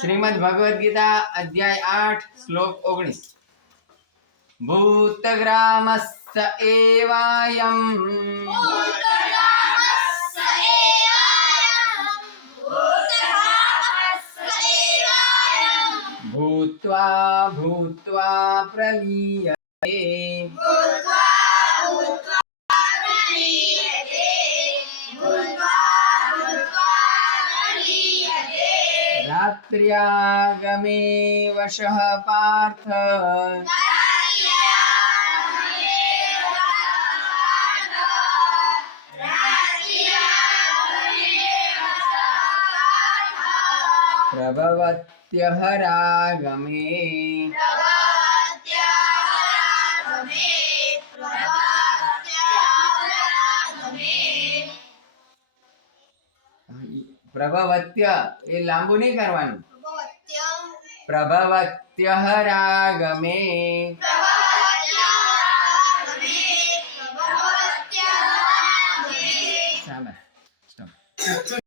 શ્રીમદ ભગવદ ગીતા અધ્યાય 8 શ્લોક 19 ભૂતગ્રામસ્સ એવાયમ ભૂત્વા ભૂત્વા પ્રલીયતે રાત્ર્યાગમે વશઃ પાર્થ પ્રભવત્યઃ રાગમે પ્રભવત્ય એ લાંબુ નહીં કરવાનું. પ્રભવત્યઃ રાગમે શાબાશ.